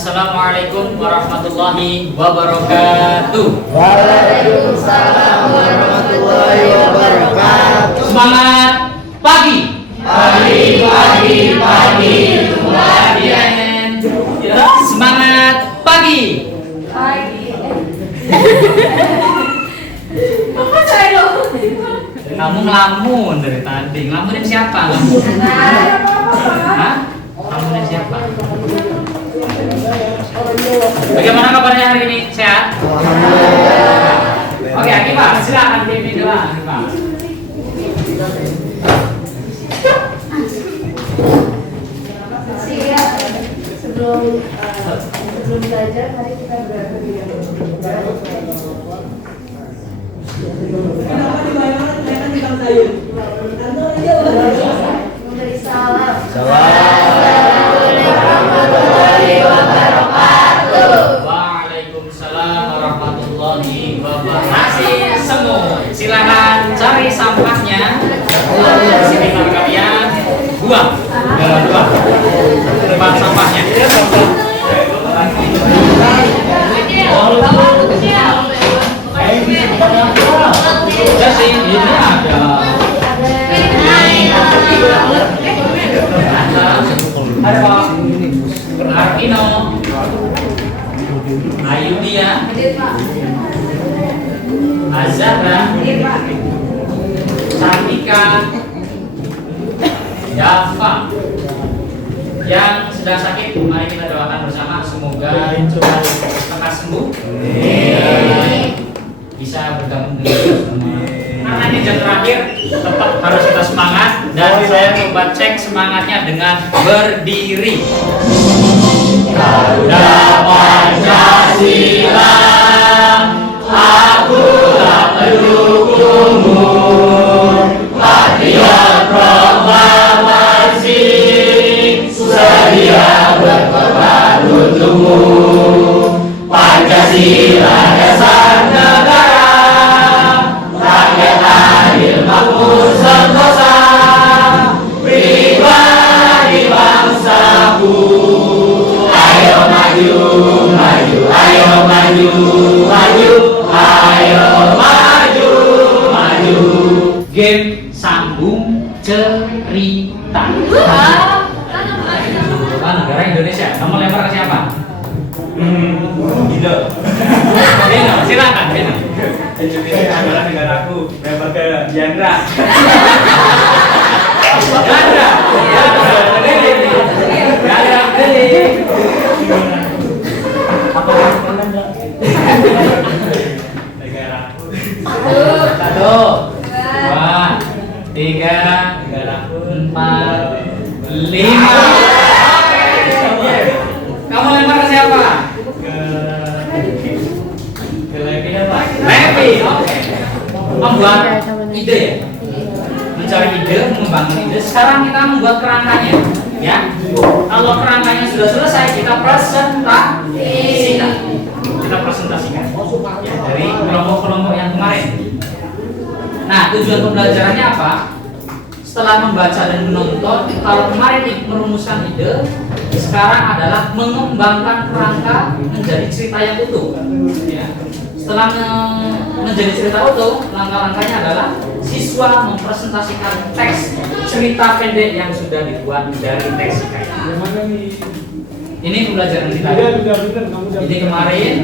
Assalamualaikum warahmatullahi wabarakatuh. Waalaikumsalam warahmatullahi wabarakatuh. Semangat pagi. Pagi, pagi, pagi, kemudian. Ya, semangat pagi. Apa saya dong? Kamu ngelamun dari tadi. Ngelamunin siapa? Hah? Ngelamunin siapa? Bagaimana kabarnya hari ini? Sehat? Oke, Akifah, silakan pimpin dulu, Akifah. Sebelum belajar, mari kita berdoa. Kenapa dibayar kelihatan di sayur? Memberi salam. Assalamualaikum warahmatullahi wabarakatuh. Waalaikumsalam warahmatullahi wabarakatuh. Semua, silakan cari sampahnya. Sini kalian buang. Buang. Tempat sampahnya. Udah sih, ini ada. Ada Pak Arkino, Ayudia, Azahra, Cantika, Yafa. Yang sedang sakit, mari kita doakan bersama semoga lekas sembuh. Bisa bergabung dengan kita semua. Karena ini jam terakhir, tetap harus kita semangat dan saya coba cek semangatnya dengan berdiri. Garuda Pancasila, akulah pendukungmu, patriot proklamasi, sedia berkorban untukmu. Pancasila dasar negara, rakyat adil makmur sentosa, pribadi bangsaku. Ayo maju, maju, ayo maju, maju, ayo maju, maju. Game sambung cerita. Kan negara Indonesia. Kamu lempar ke siapa? Gila. Beno, silakan Beno. Indonesia adalah negaraku. Lempar ke Jandra. Jandra. Apa Negaraku. Satu, dua, tiga, empat, lima. Kamu lempar ke siapa? Ke Levi apa? Levi. Oke. Membuat ide ya. Mencari ide, membangun ide. Sekarang kita membuat kerangkanya, ya. Kalau kerangkanya sudah selesai, kita presentasikan. Kita presentasikan. Ya, dari kelompok-kelompok yang kemarin. Nah, tujuan pembelajarannya apa? Setelah membaca dan menonton, kalau kemarin merumuskan ide, sekarang adalah mengembangkan kerangka menjadi cerita yang utuh. Ya. Setelah menjadi cerita utuh, langkah-langkahnya adalah siswa mempresentasikan teks cerita pendek yang sudah dibuat dari teks hikayat. Ini pembelajaran kita. Jadi kemarin,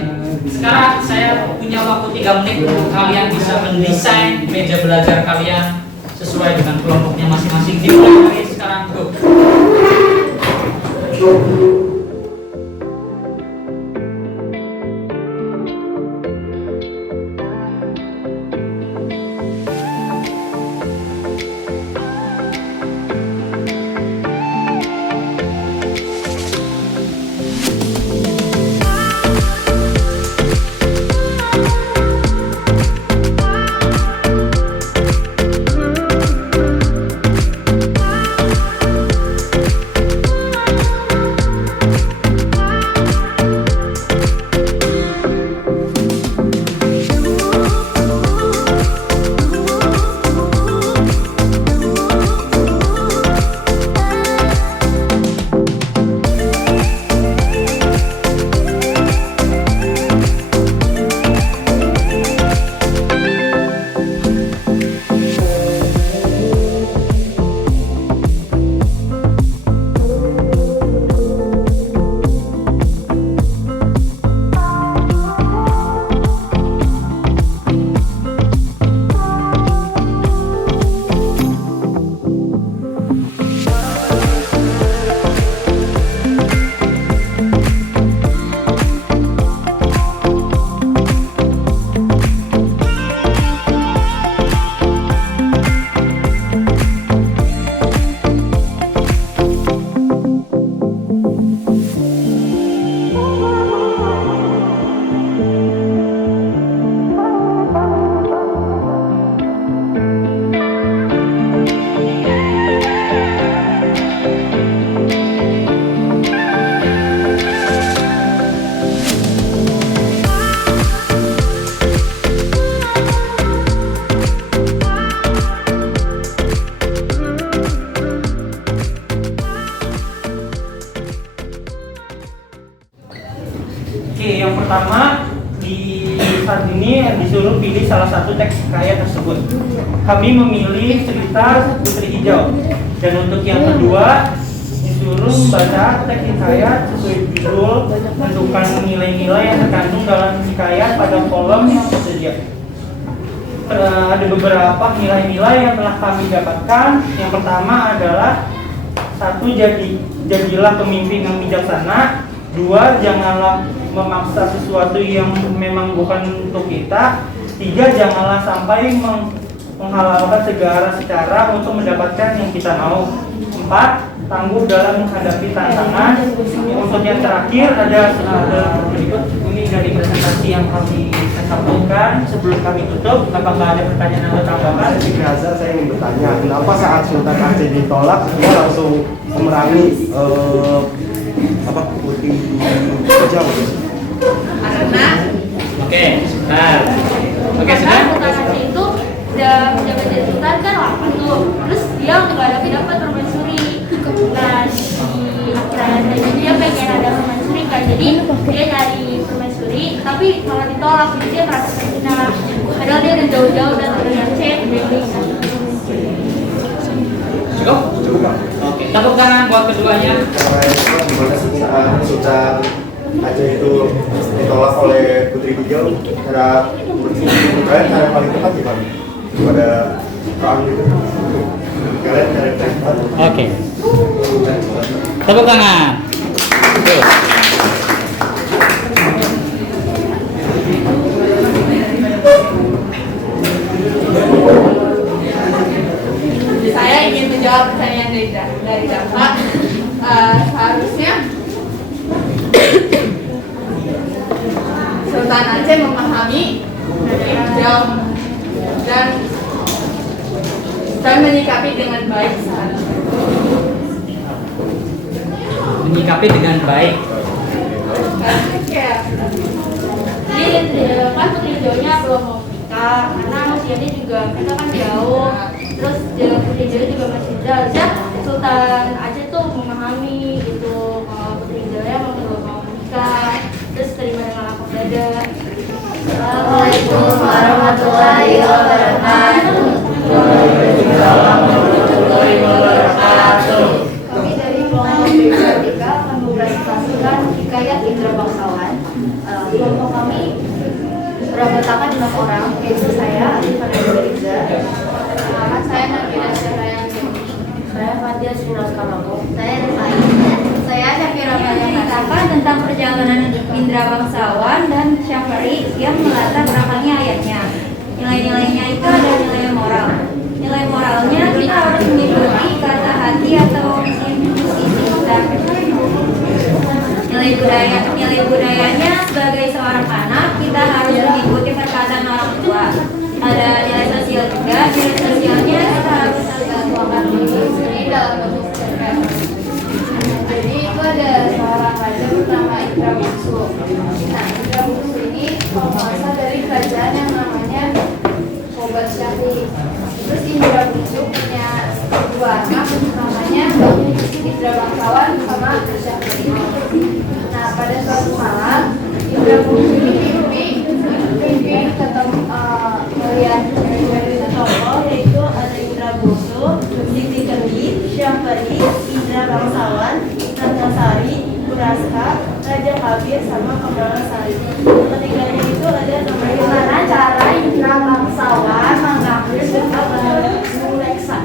sekarang saya punya waktu 3 menit untuk kalian bisa mendesain meja belajar kalian sesuai dengan kelompoknya masing-masing. Dimulai sekarang tuh. disuruh pilih salah satu teks hikayat tersebut. Kami memilih cerita Putri Hijau. Dan untuk yang kedua, disuruh membaca teks hikayat sesuai judul, tentukan nilai-nilai yang terkandung dalam hikayat pada kolom yang tersedia. Ada beberapa nilai-nilai yang telah kami dapatkan. Yang pertama adalah 1. Jadilah pemimpin yang bijaksana. 2. Janganlah memaksa sesuatu yang memang bukan untuk kita. 3. Janganlah sampai menghalalkan segala cara untuk mendapatkan yang kita mau. 4. Tangguh dalam menghadapi tantangan. Untuk yang terakhir ada berikut ini dari presentasi yang kami sampaikan. Sebelum kami tutup, apakah ada pertanyaan atau tanggapan? Dari Gaza saya ingin bertanya, kenapa saat Sultan Aceh ditolak dia langsung memerangi Putri Hijau? Karena Oke, sebentar. Oke, sudah. Sultan Aceh itu udah menjabat jadi sultan kan lama tuh. Terus dia nggak dapat permaisuri. Nah di kerajaan dia pengen ada permaisuri kan, jadi dia nyari permaisuri tapi malah ditolak, jadi dia merasa terhina. Padahal dia udah jauh-jauh dan dari Aceh Delhi. Cukup? Cukup Pak. Oke, tepuk tangan buat keduanya. Gimana sih saat Sultan Aceh itu ditolak oleh Putri Hijau? Cara paling tepat gimana? Pada perang gitu. Kalian cara yang tepat. Oke. Tepuk tangan. Tuh. saya ingin menjawab pertanyaan dari Dafa. Seharusnya Sultan Aceh memahami Putri Hijau dan menyikapi dengan baik seharusnya. Menyikapi dengan baik. Karena kayak Jadi kan Putri Hijaunya belum mau menikah karena usianya juga mereka kan jauh. Terus Putri Hijau juga masih muda. Harusnya Sultan Aceh tuh memahami gitu kalau Putri Hijaunya belum mau menikah. Terus terima dengan lapang dada. Assalamualaikum warahmatullahi wabarakatuh. Kami dari kelompok B3 akan mempresentasikan hikayat Indra Bangsawan. Kelompok kami beranggotakan 6 orang, yaitu saya, Arifan Riza, Saya Nabila Syarayang. saya Fatia Suras Kamako, Saya Rifai. Saya Syafira menceritakan tentang perjalanan Indra Bangsawan dan Syafari yang melatar belakangnya ayatnya. Nilai-nilainya itu ada nilai moral. Nilai moralnya kita harus mengikuti kata hati atau intuisi kita. Nilai budayanya sebagai seorang anak kita harus mengikuti perkataan orang tua. Ada nilai sosial juga. Nilai sosialnya kita harus melakukan diri dalam bentuk cerdas. Jadi itu ada seorang raja bernama Indra Bungsu. Nah, Indra Bungsu ini penguasa dari kerajaan yang namanya Sobat Syahri. Terus Indra Bungsu punya dua anak namanya Indra Bangsawan sama Syahri. Nah, pada suatu malam Indra Bungsu ini mimpi ketemu melihat dari tokoh, yaitu ada Indra Bungsu, Siti Kendi, Syafari, Indra Bangsawan, Natasari, Buraska, Raja Kabir, sama Kamala Sari. Ketiganya itu ada namanya gimana cara Indra Bangsawan mengambil sebuah Suleksa.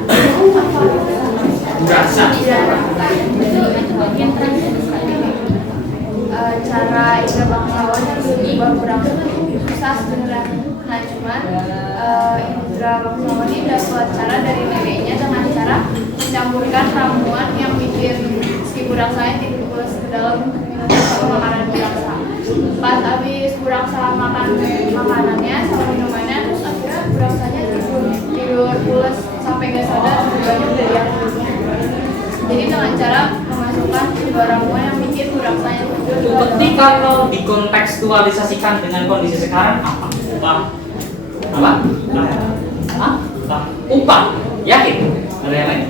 Berasa. Itu bagian terakhir sekali. Cara Indra Bangsawan berubah kurang susah sebenarnya. Nah cuman Indra Bangsawan ini dapat cara dari neneknya dengan cara mencampurkan ramuan yang bikin si buraksanya dipulas ke dalam makanan buraksa. Pas habis buraksa makan makanannya sama minumannya, terus akhirnya buraksanya tidur pulas sampai nggak sadar banyak dari yang jadi dengan cara memasukkan sebuah ramuan yang bikin buraksanya tidur. Upeti kalau dikontekstualisasikan dengan kondisi sekarang apa? Apa? Upah. Yakin? Ada yang lain?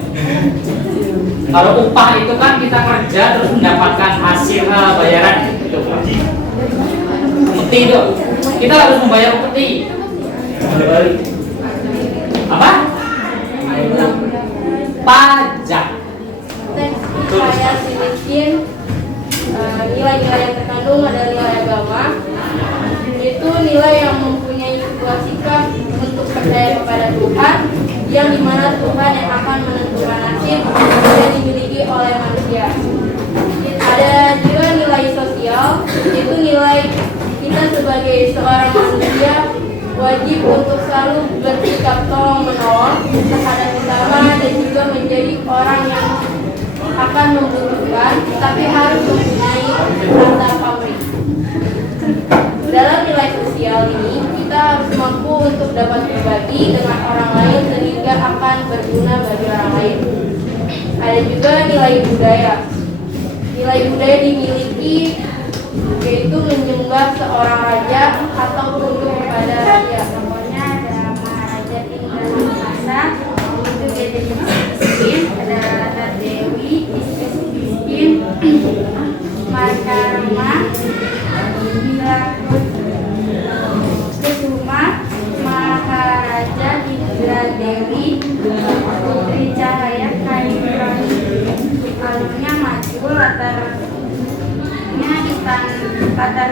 Kalau upah itu kan kita kerja terus mendapatkan hasil bayaran itu. Upeti itu. Kita harus membayar upeti. Apa? Pajak. Teks kaya si miskin, nilai-nilai yang terkandung adalah nilai agama. Itu nilai yang mempunyai sebuah sikap untuk percaya kepada Tuhan, yang dimana Tuhan yang akan menentukan nasib yang dimiliki oleh manusia. Ada juga nilai sosial, yaitu nilai kita sebagai seorang manusia wajib untuk selalu bersikap tolong menolong terhadap sesama dan juga menjadi orang yang akan membutuhkan, tapi harus mempunyai rasa pamrih. Dalam nilai sosial ini, kita harus mampu untuk dapat berbagi dengan orang lain sehingga akan berguna bagi orang lain. Ada juga nilai budaya. Nilai budaya dimiliki yaitu menyembah seorang raja atau tunduk kepada raja. Contohnya ada Maharaja Indra, itu dia jadi miskin. Ada Rata Dewi, istri miskin. Markarma, Kusuma, Maharaja Indra Dewi, Putri Cahaya, Kayu alurnya maju, latarnya latar tempatnya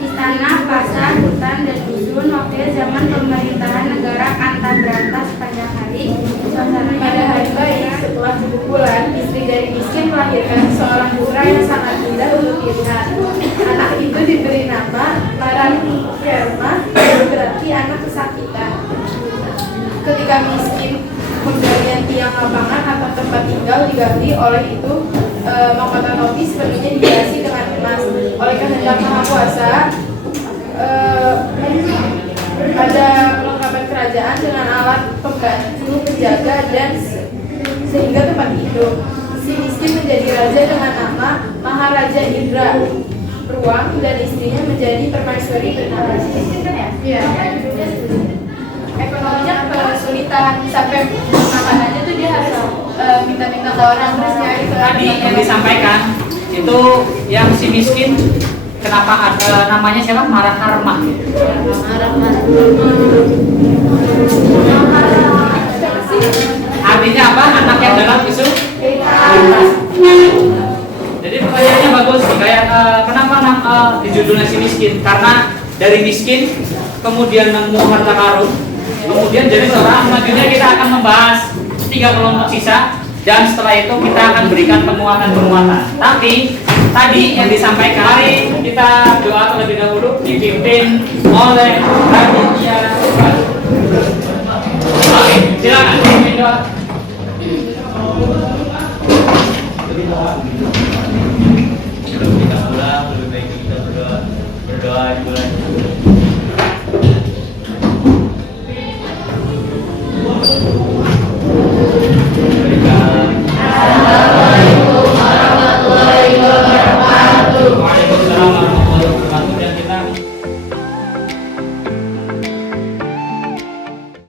istana, pasar, hutan, dan dusun. Waktu zaman pemerintahan negara Antabrata sepanjang hari. Suasananya pada hari baik setelah 7 bulan, istri dari miskin melahirkan seorang putra yang sangat indah untuk dilihat. Anak itu diberi nama Parakrama, yang berarti anak kesakitan. Ketika miskin pemberian tiang lapangan atau tempat tinggal diganti, oleh itu mahkota topi sepenuhnya dihiasi dengan emas. Oleh kehendak Maha Kuasa, ada perlengkapan kerajaan dengan alat pembantu, penjaga, dan sehingga tempat hidup. Si miskin menjadi raja dengan nama Maharaja Indra. Ruang dan istrinya menjadi permaisuri bernama. Miskin kan ya? Iya. Ekonominya kesulitan, sampai makan aja tuh dia harus minta-minta ke orang, terus nyari ke Tadi yang disampaikan itu yang si miskin, kenapa ada namanya siapa? Marakarma. Artinya apa? Anak yang dalam isu. Jadi pertanyaannya bagus, kayak kenapa di judulnya si miskin? Karena dari miskin kemudian nemu harta karun, kemudian jadi seorang. Selanjutnya kita akan membahas 3 kelompok sisa, dan setelah itu kita akan berikan penguatan-penguatan. Tapi tadi yang disampaikan, mari kita doa terlebih dahulu dipimpin oleh Raditya. Oke, silakan pimpin doa. Sebelum kita pulang, lebih baik kita berdoa di bulan.